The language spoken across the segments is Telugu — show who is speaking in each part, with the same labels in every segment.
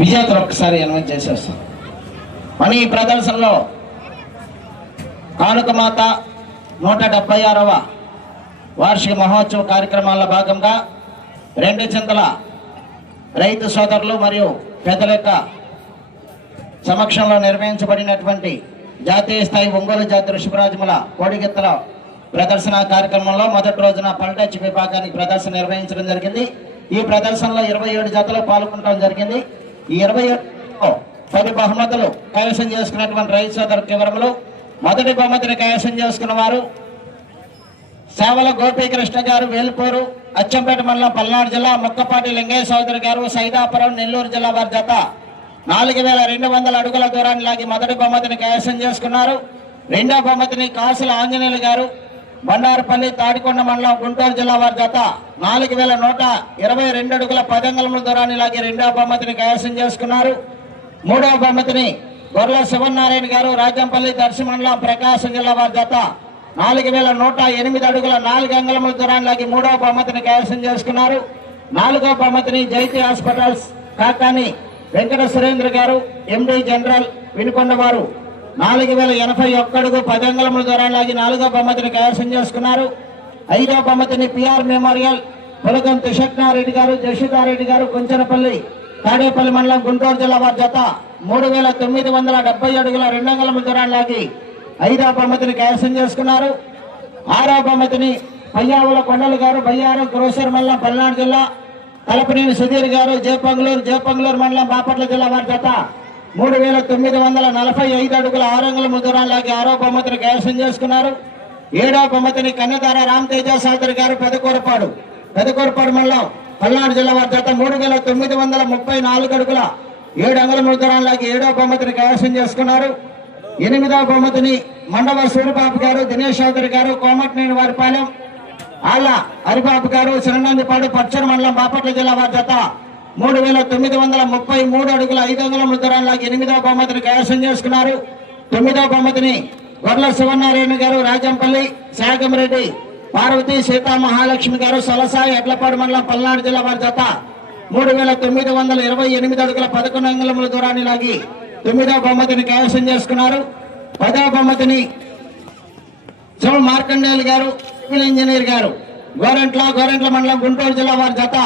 Speaker 1: విజేతలు ఒక్కసారి అనౌన్స్ చేసేస్తాం. మన ఈ ప్రదర్శనలో కానుకమాత నూట డెబ్బై ఆరవ వార్షిక మహోత్సవ కార్యక్రమాల్లో భాగంగా రెండు చింతల రైతు సోదరులు మరియు పెద్దల యొక్క సమక్షంలో నిర్వహించబడినటువంటి జాతీయ స్థాయి ఒంగోలు జాతి ఋషిపరాజముల కోడిగెత్తల ప్రదర్శన కార్యక్రమంలో మొదటి రోజున పల్టచ్ విభాగానికి ప్రదర్శన నిర్వహించడం జరిగింది. ఈ ప్రదర్శనలో ఇరవై ఏడు జతలు పాల్గొనడం జరిగింది. ఈ ఇరవై ఏడులో పది బహుమతులు కైవసం చేసుకున్నటువంటి రైతు సోదరు వివరములు మొదటి బహుమతిని కైవసం చేసుకున్న వారు సేవల గోపీకృష్ణ గారు వేల్పూరు అచ్చంపేట మండలం పల్నాడు జిల్లా ముక్కపాటి లింగయ్య సోదరి గారు సైదాపురం నెల్లూరు జిల్లా వారి జత నాలుగు వేల రెండు వందల అడుగుల దూరాన్ని లాగి మొదటి బహుమతిని కైవసం చేసుకున్నారు. రెండో బహుమతిని కాసుల ఆంజనేయులు గారు బండారుపల్లి తాడికొండ మండలం గుంటూరు జిల్లా వారి జత నాలుగు వేల నూట ఇరవై రెండు అడుగుల పదంగలముల దూరాన్ని లాగి రెండవ బహుమతిని కైవసం చేసుకున్నారు. మూడవ బహుమతిని గొర్రెల శివనారాయణ గారు రాజంపల్లి దర్శి మండలం ప్రకాశం జిల్లా వారి జత నాలుగు వేల నూట ఎనిమిది అడుగుల నాలుగు అంగుళముల లాగి మూడవ బహుమతిని కైవసం చేసుకున్నారు. నాలుగవ బహుమతిని Jaiti hospitals Kakani Venkata Surendra garu MD general Vinukonda వారు నాలుగు వేల ఎనభై ఒక్కడుగు పదంగళముల ద్వారా లాగి నాలుగో నాలుగవ బహుమతిని కైవసం చేసుకున్నారు. ఐదో బహుమతిని పిఆర్ మెమోరియల్ పులగం తుషక్నారెడ్డి గారు జషితారెడ్డి గారు కుంచనపల్లి తాడేపల్లి మండలం గుంటూరు జిల్లా వారి జత మూడు వేల తొమ్మిది వందల డెబ్బై అడుగుల రెండంగళముల ద్వారా లాగి ఐదో బహుమతిని కైవసం చేసుకున్నారు. ఆరో బహుమతిని పయ్యావుల కొండలు గారు బయ్యారం గ్రోసర్ మండలం పల్నాడు జిల్లా తలపనేని సుధీర్ గారు జయపంగులూరు జయపంగులూరు మండలం బాపట్ల జిల్లా వారి జత మూడు వేల తొమ్మిది వందల నలభై ఐదు అడుగుల ఆరంగుల ముద్రాలాగి ఆరో బహుమతిని కైవసం చేసుకున్నారు. ఏడో బహుమతిని కన్నదార రామతేజ సోదరి గారు పెదకూరపాడు. పెదకూరపాడు మండలం పల్నాడు జిల్లా వారి జత మూడు వేల తొమ్మిది వందల ముప్పై నాలుగు అడుగుల ఏడు అంగుల ముద్రాలాగి ఏడో బహుమతిని కైవసం చేసుకున్నారు. ఎనిమిదవ బహుమతిని మండవ సూరిబాబు గారు దినేష్ చౌదరి గారు కోమటినేని వారిపాలెం ఆళ్ళ హరిబాబు గారు చిరణందిపాడు పచ్చడి మండలం బాపట్ల జిల్లా వారి జత మూడు వేల తొమ్మిది వందల ముప్పై మూడు అడుగుల ఐదు వందల ముద్రాలకి ఎనిమిదవ బహుమతిని కైవసం చేసుకున్నారు. తొమ్మిదవ బహుమతిని గొర్ల శివనారాయణ గారు రాజంపల్లి శాగంరెడ్డి పార్వతి సీతా మహాలక్ష్మి గారు సలసాయి ఎడ్లపాడు మండలం పల్నాడు జిల్లా వారి జత. మూడు వేల తొమ్మిది వందల ఇరవై ఎనిమిది అడుగుల పదకొండు అంగుళముల దూరాన్ని లాగి తొమ్మిదవ బహుమతిని కైవసం చేసుకున్నారు. పదవ బహుమతిని శివ మార్కండేయులు గారు సివిల్ ఇంజనీర్ గారు. గోరెంట్ల గోరెంట్ల మండలం గుంటూరు జిల్లా వారి జత.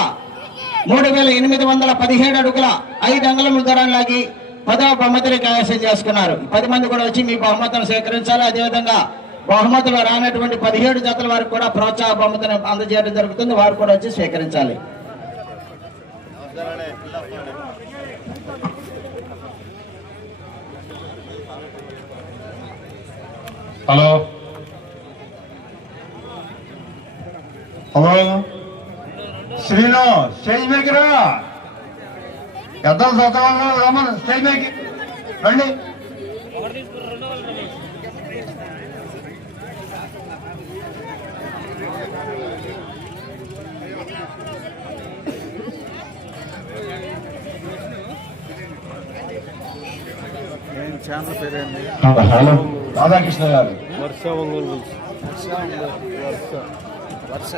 Speaker 1: మూడు వేల ఎనిమిది వందల పదిహేడు అడుగుల ఐదు అంగుళముల దూరాన్ని లాగి పదవ బహుమతిని కైవసం చేసుకున్నారు. పది మంది కూడా వచ్చి మీ బహుమతులు సేకరించాలి. అదేవిధంగా బహుమతులు రానటువంటి పదిహేడు జతల వారికి కూడా ప్రోత్సాహ బహుమతిని అందజేయడం జరుగుతుంది. వారు కూడా వచ్చి స్వీకరించాలి
Speaker 2: హలో. హలో. శ్రీను స్టేజ్ మీదకి రా. పెద్దలు చదవాలి రమ్మను స్టేజ్ మీదకి రండి.
Speaker 3: నేను ఛానల్ పేరేంటి?
Speaker 2: హలో. రాధాకృష్ణ గారు.
Speaker 3: వర్ష ఒంగోలు వర్ష వర్ష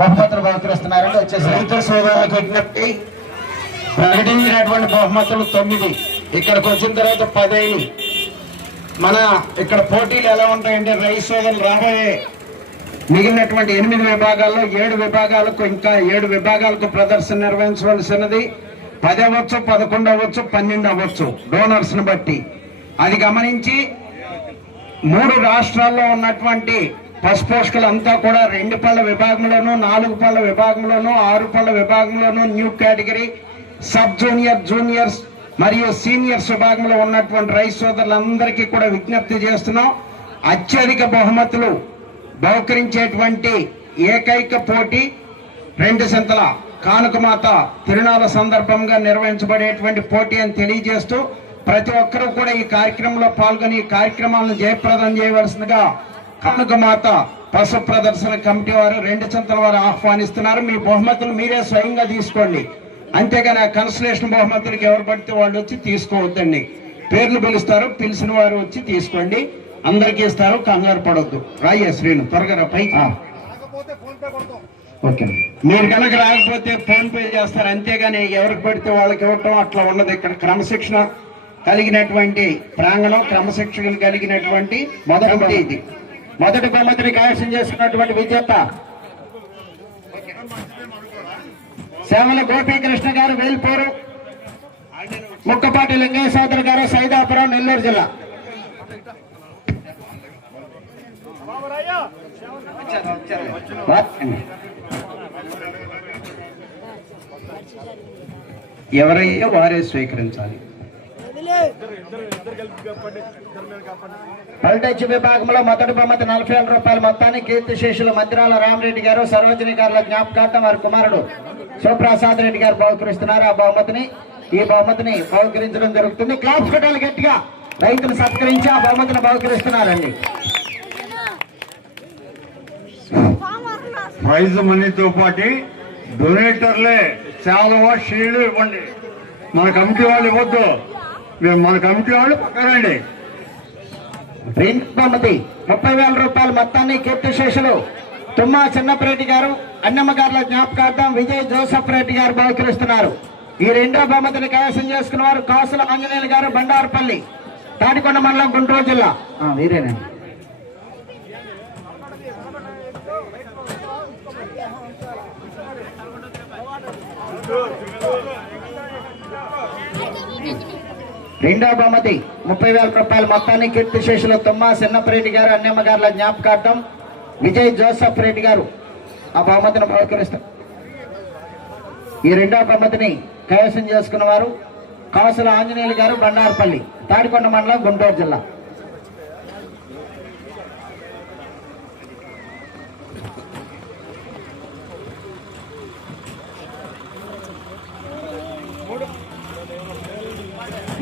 Speaker 1: బహుమతులు బహుకరిస్తున్నారంటే వచ్చేసి రైతు సోదరులకు విజ్ఞప్తి ప్రకటించినటువంటి బహుమతులు తొమ్మిది. ఇక్కడికి వచ్చిన తర్వాత పదైదు. మన ఇక్కడ పోటీలు ఎలా ఉంటాయంటే రైతు సోదరులు రాబోయే మిగిలినటువంటి ఎనిమిది విభాగాల్లో ఏడు విభాగాలకు ఇంకా ఏడు విభాగాలకు ప్రదర్శన నిర్వహించవలసినది. పది అవ్వచ్చు పదకొండు అవ్వచ్చు పన్నెండు అవ్వచ్చు. డోనర్స్ని బట్టి. అది గమనించి మూడు రాష్ట్రాల్లో ఉన్నటువంటి పశుపోషకులు అంతా కూడా రెండు పళ్ళ విభాగంలోను నాలుగు పళ్ళ విభాగంలోను ఆరు పళ్ళ విభాగంలోను new category sub junior juniors మరియు సీనియర్స్ విభాగంలో ఉన్నటువంటి రైతు సోదరులందరికీ కూడా విజ్ఞప్తి చేస్తున్నాం. అత్యధిక బహుమతులు బహుకరించేటువంటి ఏకైక పోటీ రెండు సంతల కానుకమాత తిరునాల సందర్భంగా నిర్వహించబడేటువంటి పోటీ అని తెలియజేస్తూ ప్రతి ఒక్కరూ కూడా ఈ కార్యక్రమంలో పాల్గొని ఈ కార్యక్రమాలను జయప్రదం చేయవలసిందిగా కానుకమాత పశు ప్రదర్శన కమిటీ వారు రెండు చింతల వారు ఆహ్వానిస్తున్నారు. మీ బహుమతులు మీరే స్వయంగా తీసుకోండి. అంతేగాని ఆ కన్సలేషన్ బహుమతులకు ఎవరు పడితే వాళ్ళు వచ్చి తీసుకోవద్దండి. పేర్లు పిలుస్తారు పిలిచిన వారు వచ్చి తీసుకోండి. అందరికీ ఇస్తారు కంగారు పడొద్దు. రాయ్య శ్రీను త్వరగా పైకి ఓకే.
Speaker 2: మీరు కనుక రాకపోతే ఫోన్ పే చేస్తారు. అంతేగాని ఎవరికి పెడితే వాళ్ళకి ఇవ్వటం అట్లా ఉండదు. ఇక్కడ క్రమశిక్షణ కలిగినటువంటి ప్రాంగణం క్రమశిక్షణ కలిగినటువంటి మొదటి ఇది.
Speaker 1: మొదటి బహుమతిని కైవసం చేసుకున్నటువంటి విజేత సేవల గోపీకృష్ణ గారు వేల్పూరు. ముక్కపాటి లింగయ్య సోదరి గారు సైదాపురం నెల్లూరు జిల్లా.
Speaker 2: ఎవరయ్యా వారే స్వీకరించాలి.
Speaker 1: పల్టెచ్ విభాగంలో మొదటి బహుమతి నలభై వేల రూపాయల మొత్తాన్ని కీర్తి శేషులు మద్రాల రామరెడ్డి గారు సర్వజని గారుల జ్ఞాపకార్థం వారి కుమారుడు శివప్రసాద్ రెడ్డి గారు బహుకరిస్తున్నారు. ఆ బహుమతిని ఈ బహుమతిని బహుకరించడం జరుగుతుంది. క్లాప్స్ కొట్టాలి గట్టిగా. రైతులు సత్కరించి ఆ బహుమతిని బహుకరిస్తున్నారండి.
Speaker 2: ప్రైజ్ మనీతో పాటు డొనేటర్లే చాలా షీల్డ్ ఇవ్వండి. మన కమిటీ వాళ్ళు ఇవ్వద్దు. మేము మన కమిటీ వాళ్ళు పక్కనండి.
Speaker 1: రెండు బహుమతి ముప్పై వేల రూపాయల మొత్తాన్ని కీర్తి శేషులు. తుమ్మా చిన్నపరెడ్డి గారు అన్నమ్మ గారుల జ్ఞాపకార్థం విజయ్ జోసఫ్ రెడ్డి గారు బహుకరిస్తున్నారు. ఈ రెండో బహుమతిని కైవసం చేసుకున్న వారు కాసుల ఆంజనేయులు గారు బండారుపల్లి తాటికొండ మండలం గుంటూరు జిల్లా. ఆ, వీరేనండి రెండవ బహుమతి ముప్పై వేల రూపాయల మొత్తాన్ని కీర్తి శేషులు తుమ్మా సిన్నప్పరెడ్డి గారు అన్నమ్మ గారుల జ్ఞాపకార్థం విజయ్ జోసఫ్ రెడ్డి గారు ఆ బహుమతిని బహుకరిస్తారు. ఈ రెండవ బహుమతిని కైవసం చేసుకున్న వారు కాసుల ఆంజనేయులు గారు బండారపల్లి తాడికొండ మండలం గుంటూరు జిల్లా.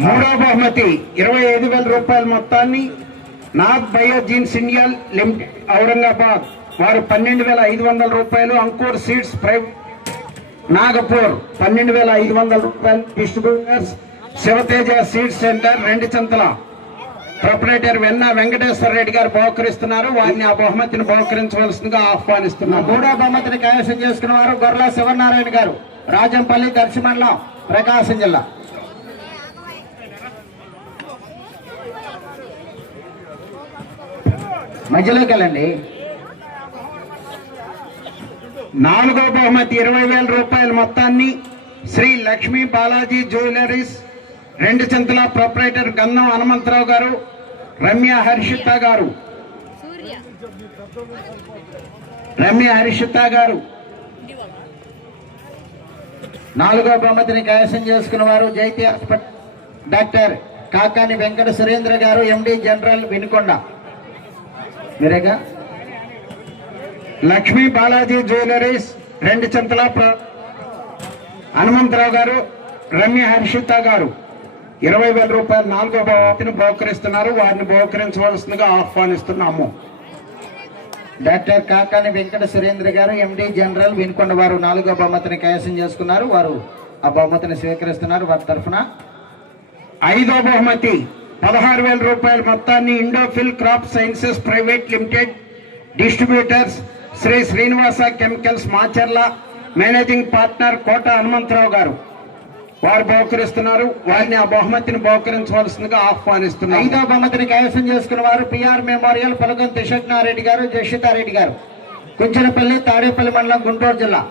Speaker 2: మూడో బహుమతి ఇరవై ఐదు వేల రూపాయల మొత్తాన్ని Nag biogene India limited Aurangabad. వారు పన్నెండు వేల ఐదు వందల రూపాయలు అంకూర్ సీడ్స్ ప్రైవేట్ నాగపూర్. పన్నెండు వేల ఐదు వందల రూపాయలు డిస్ట్రిబ్యూటర్స్ శివతేజ సీడ్ సెంటర్ రెండు చింతల. ప్రొపరేటర్ వెన్న వెంకటేశ్వర రెడ్డి గారు బహుకరిస్తున్నారు. వారిని ఆ బహుమతిని బహుకరించవలసిందిగా ఆహ్వానిస్తున్నారు
Speaker 1: మూడో బహుమతిని కైవసం చేసుకున్న వారు గొర్రెల శివనారాయణ గారు. రాజంపల్లి దర్శి మండలం ప్రకాశం జిల్లా. మధ్యలోకి వెళ్ళండి
Speaker 2: నాలుగో బహుమతి ఇరవై వేల రూపాయల మొత్తాన్ని శ్రీ లక్ష్మీ బాలాజీ జ్యువెలరీస్ రెండు చింతల ప్రొపరేటర్ గంధం హనుమంతరావు గారు రమ్య హర్షిత గారు. రమ్య హర్షిత గారు.
Speaker 1: నాలుగో బహుమతిని కైవసం చేసుకున్న వారు Jaithi hospital doctor Kakani Venkata Surendra garu MD general Vinukonda. మీరేగా.
Speaker 2: Lakshmi Balaji jewelleries రెండు చింతల ప్ర- హనుమంతరావు గారు రమ్య హర్షిత గారు. ఇరవై వేల రూపాయలు నాలుగో బహుమతిని బహుకరిస్తున్నారు. వారిని బహుకరించవలసిందిగా ఆహ్వానిస్తున్నాము.
Speaker 1: డాక్టర్ కాకాని వెంకట సురేంద్ర గారు ఎండి జనరల్ వినుకొండ వారు నాలుగో బహుమతిని కైవసం చేసుకున్నారు. వారు ఆ బహుమతిని స్వీకరిస్తున్నారు. వారి తరఫున
Speaker 2: ఐదో బహుమతి పదహారు వేల రూపాయల మొత్తాన్ని Indofil crop sciences private limited distributors Shri Srinivasa chemicals Macherla managing partner Kota Hanumantharao garu. వారు బహుకరిస్తున్నారు. వారిని ఆ బహుమతిని బహుకరించవలసిందిగా ఆహ్వానిస్తున్నారు
Speaker 1: ఐదో బహుమతిని కైవసం చేసుకున్న వారు పిఆర్ మెమోరియల్ పలుగం త్రిశక్నారెడ్డి గారు జషితారెడ్డి గారు. కుంచనపల్లి తాడేపల్లి మండలం గుంటూరు జిల్లా.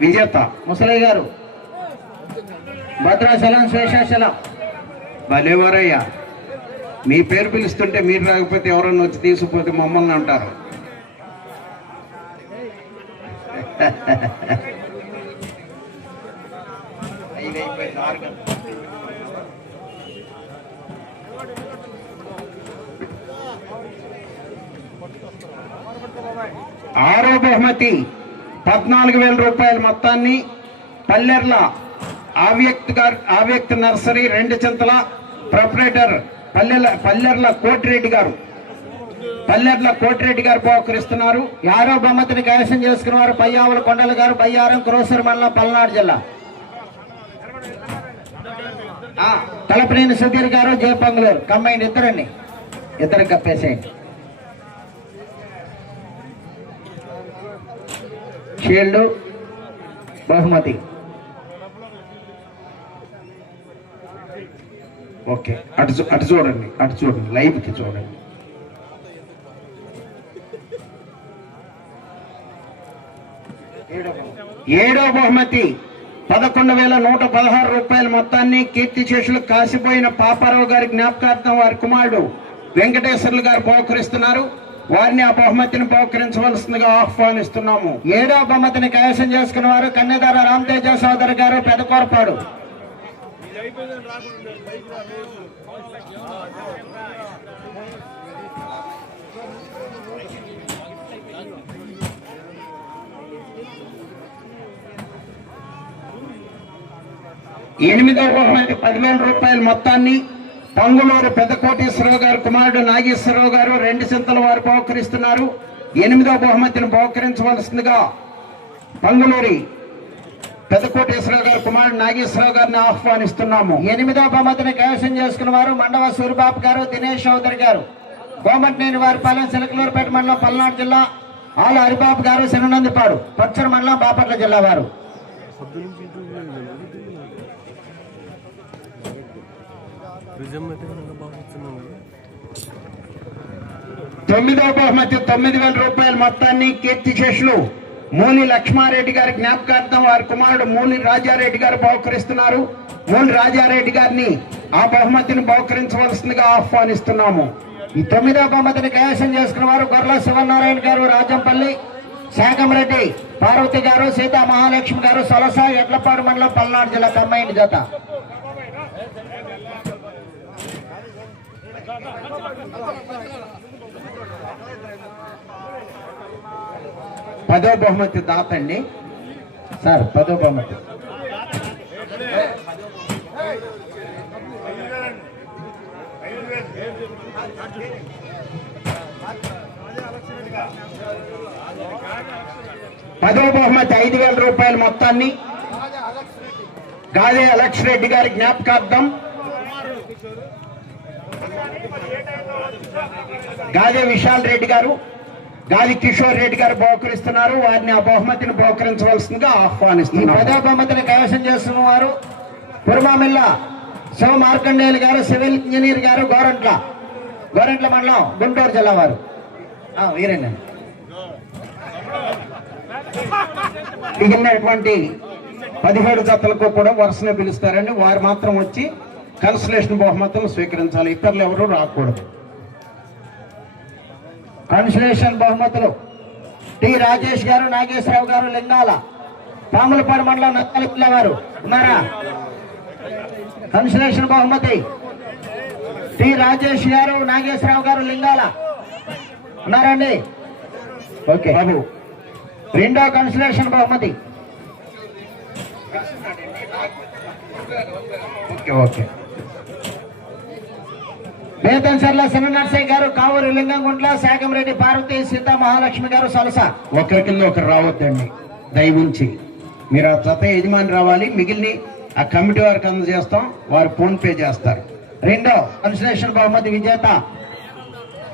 Speaker 2: విజేత
Speaker 1: ముసలయ్య గారు. భద్రాచలం శేషాచలం.
Speaker 2: భలేవారయ్యా మీ పేరు పిలుస్తుంటే మీరు రాకపోతే ఎవరన్నా వచ్చి తీసుకుపోతే మమ్మల్ని అంటారు. ఆరో బహుమతి. పద్నాలుగు వేల రూపాయల మొత్తాన్ని పల్లెర్ల ఆవ్యక్త్ గారు ఆవ్యక్త్ నర్సరీ రెండు చింతల ప్రొపరేటర్ పల్లెల పల్లెర్ల కోటిరెడ్డి గారు. పల్లెర్ల కోటిరెడ్డి గారు పోకరిస్తున్నారు
Speaker 1: యారో బహుమతిని కైవసం చేసుకున్న వారు పయ్యావుల కొండల గారు బయ్యారం క్రోసర్ మండలం పల్నాడు జిల్లా. తలపనేని సుధీర్ గారు జయపంగులూరు కంబైండ్ ఇద్దరండి.
Speaker 2: ఇద్దరు కప్పేసేయండి. షీల్డ్ బహుమతి. ఓకే అటు అటు చూడండి అటు చూడండి లైవ్కి చూడండి. ఏడో బహుమతి. పదకొండు వేల నూట పదహారు రూపాయల మొత్తాన్ని కీర్తి చేసులు కాసిపోయిన పాపారావు గారి జ్ఞాపకార్థం వారి కుమారుడు వెంకటేశ్వర్లు గారు బహుకరిస్తున్నారు. వారిని ఆ బహుమతిని బహుకరించవలసిందిగా ఆహ్వానిస్తున్నాము. ఏడో బహుమతిని కైవసం చేసుకున్న వారు కన్యదార రామతేజ సోదరి గారు పెదకూరపాడు ఎనిమిదో బహుమతి పదివేల రూపాయల మొత్తాన్ని పొంగులూరు పెద్ద కోటేశ్వరరావు గారు కుమారుడు నాగేశ్వరరావు గారు రెండు చింతల వారు బహుకరిస్తున్నారు. ఎనిమిదో బహుమతిని బహుకరించవలసిందిగా పొంగులూరి పెద్ద కోటేశ్వరరావు గారు కుమారుడు నాగేశ్వరరావు గారిని ఆహ్వానిస్తున్నాము. ఎనిమిదో బహుమతిని కైవసం చేసుకున్న వారు మండవ సూరిబాబు గారు దినేష్ చౌదరి గారు. గోమట్నేని వారి పాలెం సిలకలూరుపేట మండలం పల్నాడు జిల్లా ఆల హరిబాబు గారు శననందిపాడు పచ్చర మండలం బాపట్ల జిల్లా వారు.
Speaker 3: రిజమ్ అయితే కనుక బాగా
Speaker 2: తొమ్మిదవ బహుమతి తొమ్మిది వేల రూపాయల మొత్తాన్ని కీర్తి శేషులు మూలి లక్ష్మారెడ్డి గారి జ్ఞాపకార్థం వారి కుమారుడు మూలి రాజారెడ్డి గారు బహుకరిస్తున్నారు. మూలి రాజారెడ్డి గారిని ఆ బహుమతిని బహుకరించవలసిందిగా ఆహ్వానిస్తున్నాము. ఈ తొమ్మిదవ బహుమతిని కైవసం చేసుకున్న వారు గొర్రెల శివనారాయణ గారు రాజంపల్లి శాగంరెడ్డి పార్వతి గారు సీతా మహాలక్ష్మి గారు సొలస ఎడ్లపాడు మండలం పల్నాడు జిల్లా కమ్మైండ్ జత. పదో బహుమతి దాతండి. సార్ పదో బహుమతి. పదో బహుమతి ఐదు వేల రూపాయల మొత్తాన్ని గాజే అలక్ష రెడ్డి గారి జ్ఞాపకార్థం. గాదే విశాల్ రెడ్డి గారు గాలి కిషోర్ రెడ్డి గారు బహుకరిస్తున్నారు. వారిని ఆ బహుమతిని బహుకరించవలసిందిగా ఆహ్వానిస్తున్నారు పదో బహుమతిని కైవసం చేస్తున్న వారు పురమామిల్ల శివ మార్కండేయులు గారు సివిల్ ఇంజనీర్ గారు గోరంట్ల గోరంట్ల మండలం గుంటూరు జిల్లా వారు. ఆ, వీరేనండి మిగిలినటువంటి పదిహేడు జతలకు కూడా వరుసనే పిలుస్తారండి. వారు మాత్రం వచ్చి కన్సలేషన్ బహుమతులు స్వీకరించాలి. ఇతరులు ఎవరు రాకూడదు. కన్సలేషన్ బహుమతులు. టి రాజేష్ గారు నాగేశ్వరరావు గారు లింగాల. పాములపాడు మండలం నక్కల వారు ఉన్నారా? కన్సలేషన్ బహుమతి. టి రాజేష్ గారు నాగేశ్వరరావు గారు లింగాల. ఉన్నారండి? ఓకే. బాబు. రెండో కన్సలేషన్ బహుమతి. Okay okay. వేతన్సర్ల శన నర్సయ్య గారు కావూరు లింగంగుంట్ల శాకంరెడ్డి పార్వతి సీతా మహాలక్ష్మి గారు సలస. ఒకరి కింద ఒకరు రావద్దండి. దయవుంచి. మీరు ఆ జత యజమాని రావాలి మిగిలిన ఆ కమిటీ వారికి అందజేస్తాం వారు ఫోన్ పే చేస్తారు. రెండో కన్సలేషన్ బహుమతి విజేత.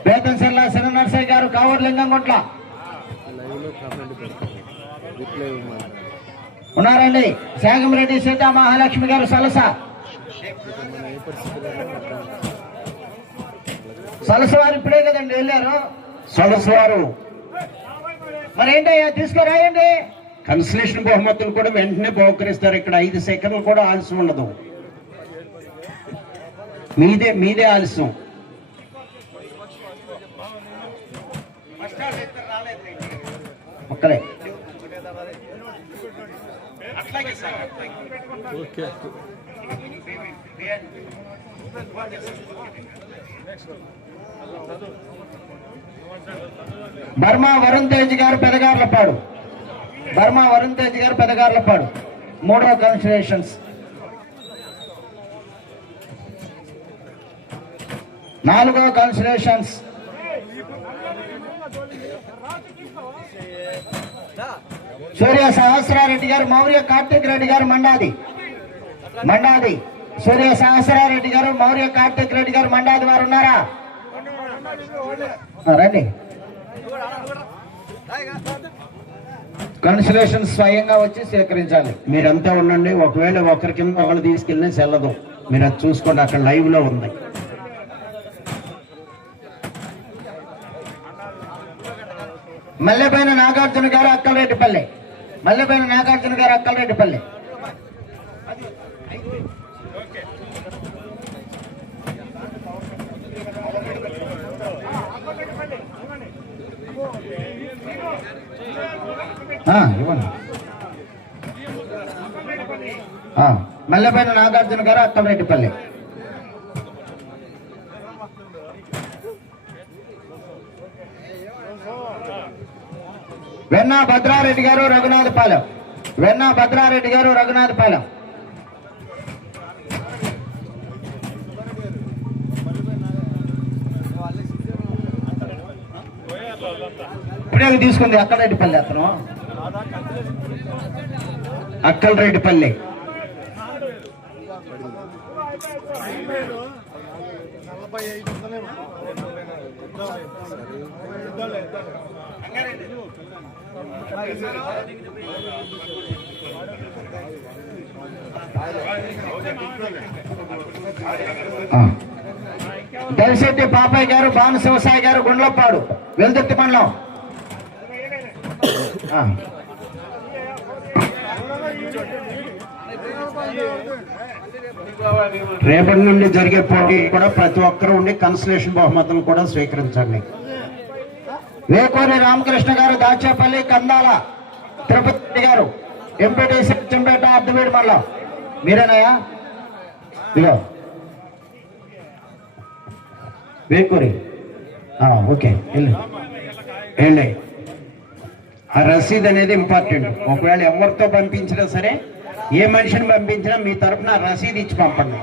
Speaker 2: వేతన్సర్ల శన నర్సయ్య గారు కావూరు లింగంగుంట్ల. ఉన్నారండి. శాగంరెడ్డి సీతా మహాలక్ష్మి గారు సలస.
Speaker 3: మన ఏ పరిస్థితుల్లో
Speaker 2: సలస వారు ఇప్పుడే కదండి వెళ్ళారు. సలస వారు మరి ఏంటయ్యా తీసుకురాయండి. కన్సలేషన్ బహుమతులు కూడా వెంటనే బహుకరిస్తారు. ఇక్కడ ఐదు సెకండ్లు కూడా ఆలస్యం ఉండదు. మీదే మీదే ఆలస్యం. ఒక్కలే.
Speaker 3: ఓకే.
Speaker 2: బర్మా వరుణ్ తేజ్ గారు పెదగార్లపాడు. బర్మా వరుణ్ తేజ్ గారు పెదగార్లపాడు. మూడో కన్సిడరేషన్స్ నాలుగో కన్సిడరేషన్స్ సూర్య సహస్రారెడ్డి గారు మౌర్య కార్తీక్ రెడ్డి గారు మండాది. మండాది. సూర్య సహస్రారెడ్డి గారు మౌర్య కార్తీక్ రెడ్డి గారు మండాది వారు ఉన్నారా?
Speaker 1: రండి. కన్సలేషన్ స్వయంగా వచ్చి స్వీకరించాలి
Speaker 2: మీరంతా ఉండండి ఒకవేళ ఒకరి కింద ఒకళ్ళు తీసుకెళ్ళినా చెల్లదు. మీరు అది చూసుకోండి అక్కడ లైవ్లో ఉంది.
Speaker 1: మల్లెపైన నాగార్జున గారు అక్కలరెడ్డిపల్లి మల్లెపైన నాగార్జున గారు అక్కలరెడ్డిపల్లి ఇవ్వండి. మల్లెపైన నాగార్జున గారు అక్కలరెడ్డిపల్లి వెన్నా భద్రారెడ్డి గారు రఘునాథపాలెం. వెన్నా భద్రారెడ్డి గారు రఘునాథపాలెం. ఇప్పుడే తీసుకుంది అక్కలరెడ్డిపల్లి అతను.
Speaker 2: అక్కలరెడ్డిపల్లి
Speaker 1: దయశెట్టి పాపయ్య గారు భాను శివసాయి గారు గుండ్లపాడు వెల్దుర్తి మండలం.
Speaker 2: రేపటి నుండి జరిగే పోటీ కూడా ప్రతి ఒక్కరు ఉండి కన్సలేషన్ బహుమతులు కూడా స్వీకరించండి.
Speaker 1: వేకోరి రామకృష్ణ గారు దాచేపల్లి కందాల తిరుపతి గారు. ఎంపీటీసీ చెంపేట అద్దవీడి మండలం మీరేనాయా ఇదో వేకూరి ఓకే. వెళ్ళి
Speaker 2: ఏండి ఆ రసీద్ అనేది ఇంపార్టెంట్ ఒకవేళ ఎవరితో పంపించినా సరే ఏ మనిషిని పంపించినా మీ తరపున రసీదు ఇచ్చి పంపండి.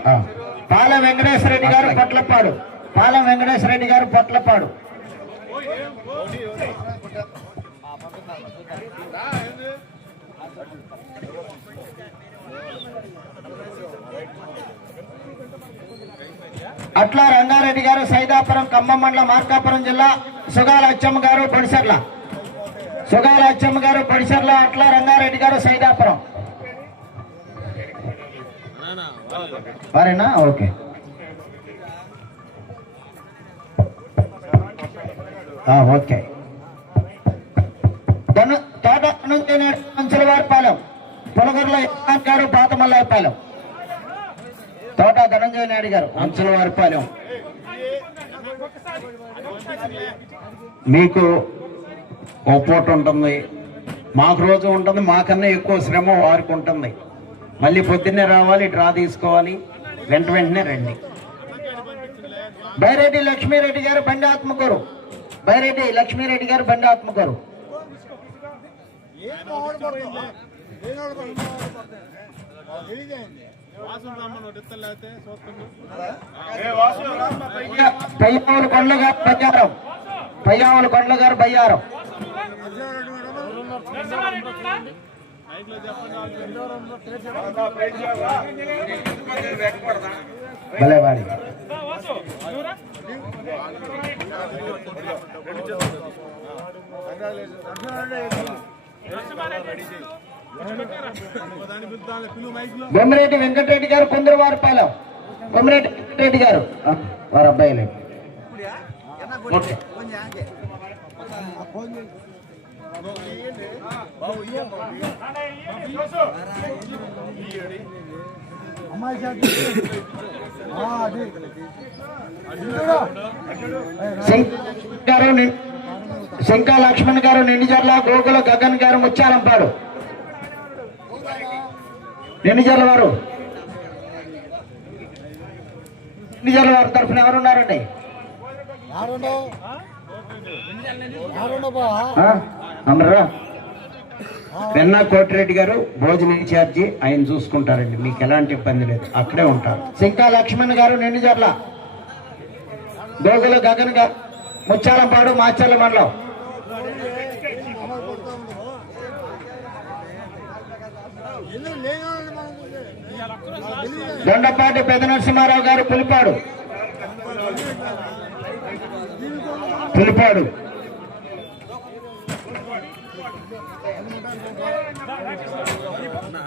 Speaker 1: పాలెం వెంకటేశ్వర రెడ్డి గారు పొట్లపాడు. పాలెం వెంకటేశ్వర రెడ్డి గారు పొట్లపాడు. అట్లా రంగారెడ్డి గారు సైదాపురం ఖమ్మం మండలం మార్కాపురం జిల్లా సుగాల అచ్చమ్మ గారు పొడిసర్ల. సుగాల అచ్చమ్మ గారు పొడిసర్ల అట్లా రంగారెడ్డి గారు సైదాపురం. వారేనా? ఓకే. ఓకే. ధను తోట నుంచి మంచులవారిపాలెం. పులగర్ల ఇస్మాన్ గారు పాతమల్లాయపాలెం తోట ధనంజయ నాయుడు గారు
Speaker 2: అంచుల పాలెం మీకు ఓ పూట ఉంటుంది మాకు రోజు ఉంటుంది మాకన్నా ఎక్కువ శ్రమ వారికి ఉంటుంది మళ్ళీ పొద్దున్నే రావాలి డ్రా తీసుకోవాలి వెంట వెంటనే రండి
Speaker 1: బైరెడ్డి లక్ష్మీరెడ్డి గారు బండి ఆత్మకూరు బైరెడ్డి లక్ష్మీరెడ్డి గారు బండి ఆత్మకూరు పయ్యావుల కొండల గారు బయ్యారం పయ్యావుల కొండల గారు బయ్యారం. భలేవాడి బొమ్మరెడ్డి వెంకటరెడ్డి గారు కొందరవారిపాలెం బొమ్మరెడ్డి వెంకటరెడ్డి గారు. వారు అబ్బాయిలే శంకర్ గారు శంకా లక్ష్మణ్ గారు నిండిజర్ల గోకుల గగన్ గారు ముచ్చాలంపాడు. నిండిజర్ల వారు. నిండిజర్ల వారి తరఫున ఎవరున్నారండి? ఆ? అమరా
Speaker 2: వెన్నా కోటిరెడ్డి గారు భోజన ఇన్ఛార్జి ఆయన చూసుకుంటారండి. మీకు ఎలాంటి ఇబ్బంది లేదు. అక్కడే ఉంటారు.
Speaker 1: శంకా లక్ష్మణ్ గారు నిండిజర్ల గోగుల గగన్ గారు. ముత్యాలంపాడు మాచర్ల మండలం. దొండపాటి పెద్ద నరసింహారావు గారు పులిపాడు. పులిపాడు.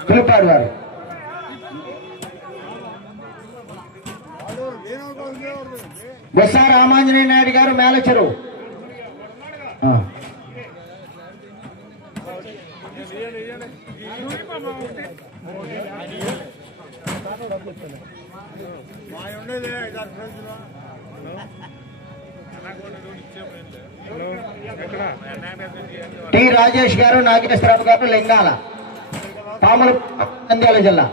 Speaker 1: పులిపాడు వారు బొత్స రామాంజనేయ నాయుడు గారు మేలచెరువు ఆ. టి రాజేష్ గారు నాగేశ్వరరావు గారు లింగాల. పాములు నంద్యాల జిల్లా.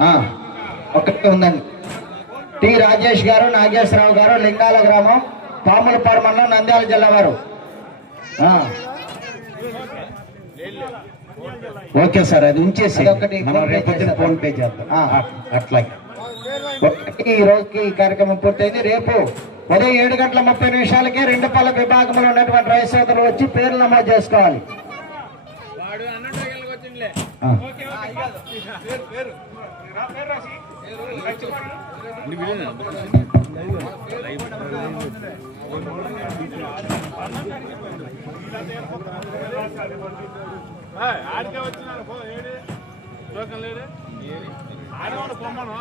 Speaker 1: ఒకటి ఒక్కటే ఉందండి. టి రాజేష్ గారు నాగేశ్వరరావు గారు లింగాల గ్రామం పాములపాడు మండలం నంద్యాల జిల్లా వారు. ఓకే సార్ అది ఉంచేసి మనం
Speaker 2: ఫోన్ పే
Speaker 1: రేపు పొద్దున్న
Speaker 2: చేసేద్దాం.
Speaker 1: ఫోన్ పే చేద్దాం. అట్లాగే.
Speaker 2: ఈ రోజుకి ఈ కార్యక్రమం పూర్తయింది. రేపు ఉదయం ఏడు గంటల ముప్పై నిమిషాలకి రెండు పళ్ళ విభాగంలో ఉన్నటువంటి రైతు సోదరులు వచ్చి పేర్లు నమోదు చేసుకోవాలి. ఆ.
Speaker 4: ఆడికే వచ్చినాను పో ఏడి? టోకన్ లేడు? ఆడ పొమ్మను.